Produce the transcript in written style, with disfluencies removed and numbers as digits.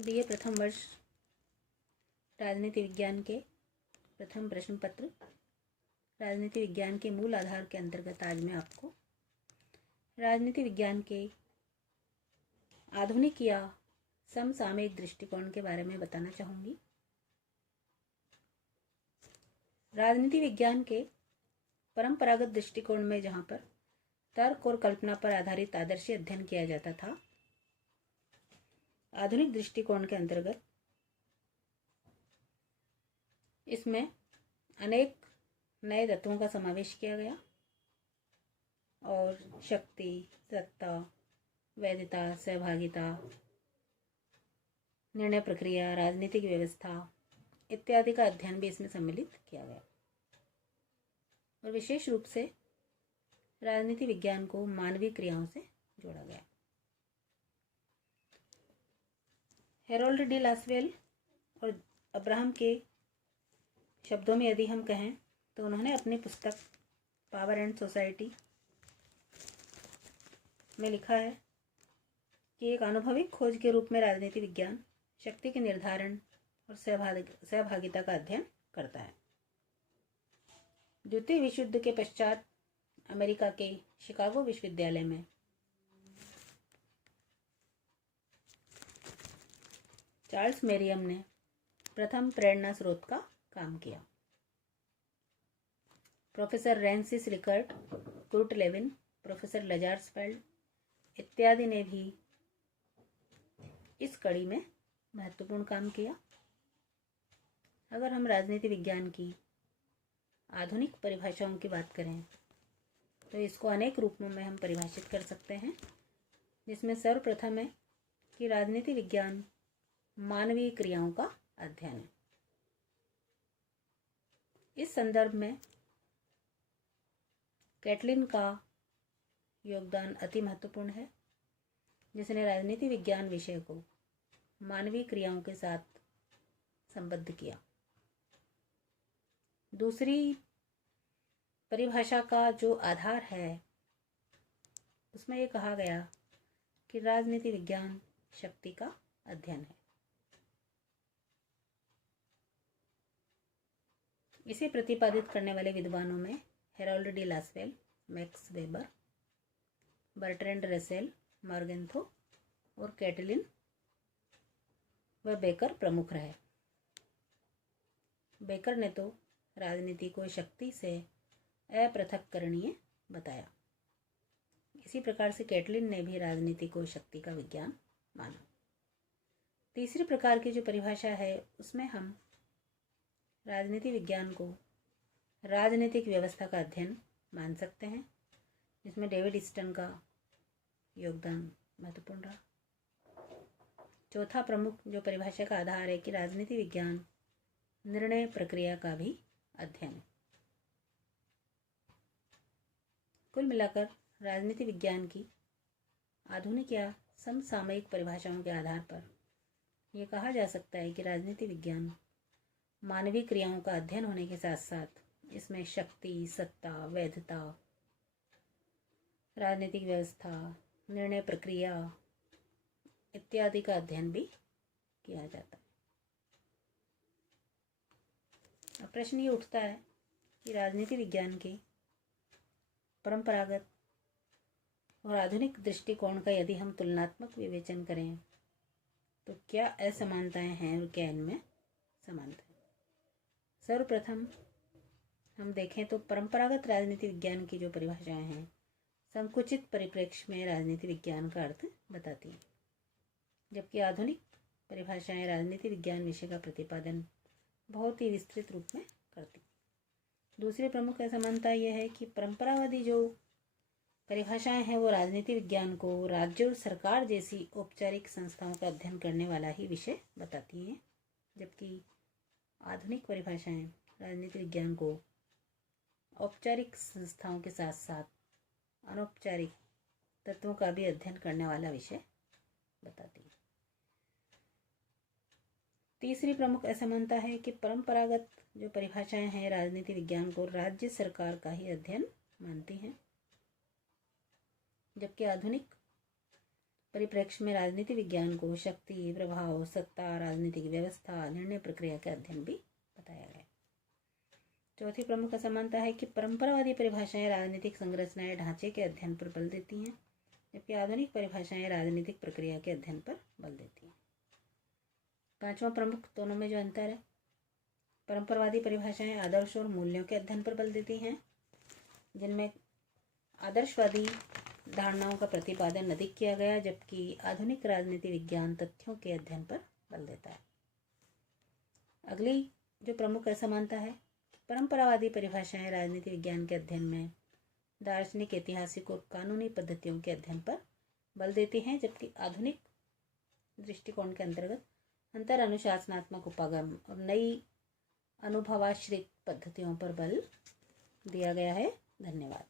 BA प्रथम वर्ष राजनीति विज्ञान के प्रथम प्रश्न पत्र राजनीति विज्ञान के मूल आधार के अंतर्गत आज मैं आपको राजनीति विज्ञान के आधुनिक या समसामयिक दृष्टिकोण के बारे में बताना चाहूँगी। राजनीति विज्ञान के परंपरागत दृष्टिकोण में जहाँ पर तर्क और कल्पना पर आधारित आदर्शी अध्ययन किया जाता था, आधुनिक दृष्टिकोण के अंतर्गत इसमें अनेक नए तत्वों का समावेश किया गया और शक्ति, सत्ता, वैधता, सहभागिता, निर्णय प्रक्रिया, राजनीतिक व्यवस्था इत्यादि का अध्ययन भी इसमें सम्मिलित किया गया और विशेष रूप से राजनीति विज्ञान को मानवीय क्रियाओं से जोड़ा गया। हेरोल्ड डी लासवेल और अब्राहम के शब्दों में यदि हम कहें तो उन्होंने अपनी पुस्तक पावर एंड सोसाइटी में लिखा है कि एक अनुभविक खोज के रूप में राजनीति विज्ञान शक्ति के निर्धारण और सहभागिता का अध्ययन करता है। द्वितीय विश्व युद्ध के पश्चात अमेरिका के शिकागो विश्वविद्यालय में चार्ल्स मेरियम ने प्रथम प्रेरणा स्रोत का काम किया। Professor Rensis Likert, Kurt Lewin, professor Lazarsfeld इत्यादि ने भी इस कड़ी में महत्वपूर्ण काम किया। अगर हम राजनीति विज्ञान की आधुनिक परिभाषाओं की बात करें तो इसको अनेक रूपों में हम परिभाषित कर सकते हैं, जिसमें सर्वप्रथम है कि राजनीति विज्ञान मानवीय क्रियाओं का अध्ययन है। इस संदर्भ में कैटलिन का योगदान अति महत्वपूर्ण है, जिसने राजनीति विज्ञान विषय को मानवीय क्रियाओं के साथ संबद्ध किया। दूसरी परिभाषा का जो आधार है उसमें ये कहा गया कि राजनीति विज्ञान शक्ति का अध्ययन है। इसे प्रतिपादित करने वाले विद्वानों में Harold D Lasswell, Max Weber, Bertrand Russell, Morgenthau और कैटलिन व बेकर प्रमुख रहे। बेकर ने तो राजनीति को शक्ति से अपृथक्करणीय बताया। इसी प्रकार से कैटलिन ने भी राजनीति को शक्ति का विज्ञान माना। तीसरी प्रकार की जो परिभाषा है उसमें हम राजनीति विज्ञान को राजनीतिक व्यवस्था का अध्ययन मान सकते हैं, जिसमें डेविड ईस्टन का योगदान महत्वपूर्ण रहा। चौथा प्रमुख जो परिभाषा का आधार है कि राजनीति विज्ञान निर्णय प्रक्रिया का भी अध्ययन है। कुल मिलाकर राजनीति विज्ञान की आधुनिक या समसामयिक परिभाषाओं के आधार पर यह कहा जा सकता है कि राजनीति विज्ञान मानवीय क्रियाओं का अध्ययन होने के साथ साथ इसमें शक्ति, सत्ता, वैधता, राजनीतिक व्यवस्था, निर्णय प्रक्रिया इत्यादि का अध्ययन भी किया जाता है। अब प्रश्न ये उठता है कि राजनीति विज्ञान के परंपरागत और आधुनिक दृष्टिकोण का यदि हम तुलनात्मक विवेचन करें तो क्या असमानताएं हैं और क्या इनमें समानता है। सर्वप्रथम हम देखें तो परंपरागत राजनीति विज्ञान की जो परिभाषाएं हैं संकुचित परिप्रेक्ष्य में राजनीति विज्ञान का अर्थ बताती हैं, जबकि आधुनिक परिभाषाएं राजनीति विज्ञान विषय का प्रतिपादन बहुत ही विस्तृत रूप में करती। दूसरी प्रमुख असमानता यह है कि परंपरावादी जो परिभाषाएं हैं वो राजनीति विज्ञान को राज्य और सरकार जैसी औपचारिक संस्थाओं का अध्ययन करने वाला ही विषय बताती हैं, जबकि आधुनिक परिभाषाएं राजनीति विज्ञान को औपचारिक संस्थाओं के साथ साथ अनौपचारिक तत्वों का भी अध्ययन करने वाला विषय बताती है। तीसरी प्रमुख असमानता है कि परंपरागत जो परिभाषाएं हैं राजनीति विज्ञान को राज्य सरकार का ही अध्ययन मानती हैं, जबकि आधुनिक परिप्रेक्ष्य में राजनीति विज्ञान को शक्ति, प्रभाव, सत्ता, राजनीतिक व्यवस्था, निर्णय प्रक्रिया का अध्ययन भी बताया गया। चौथी प्रमुख असमानता है कि परंपरावादी परिभाषाएं राजनीतिक संरचनाएं ढांचे के अध्ययन पर बल देती हैं, जबकि आधुनिक परिभाषाएं राजनीतिक प्रक्रिया के अध्ययन पर बल देती हैं। पांचवा प्रमुख दोनों में जो अंतर है, परंपरावादी परिभाषाएं आदर्श और मूल्यों के अध्ययन पर बल देती हैं, जिनमें आदर्शवादी धारणाओं का प्रतिपादन अधिक किया गया, जबकि आधुनिक राजनीति विज्ञान तथ्यों के अध्ययन पर बल देता है। अगली जो प्रमुख असमानता है, परंपरावादी परिभाषाएं राजनीति विज्ञान के अध्ययन में दार्शनिक, ऐतिहासिक और कानूनी पद्धतियों के अध्ययन पर बल देती हैं, जबकि आधुनिक दृष्टिकोण के अंतर्गत अंतर अनुशासनात्मक उपागम और नई अनुभवाश्रित पद्धतियों पर बल दिया गया है। धन्यवाद।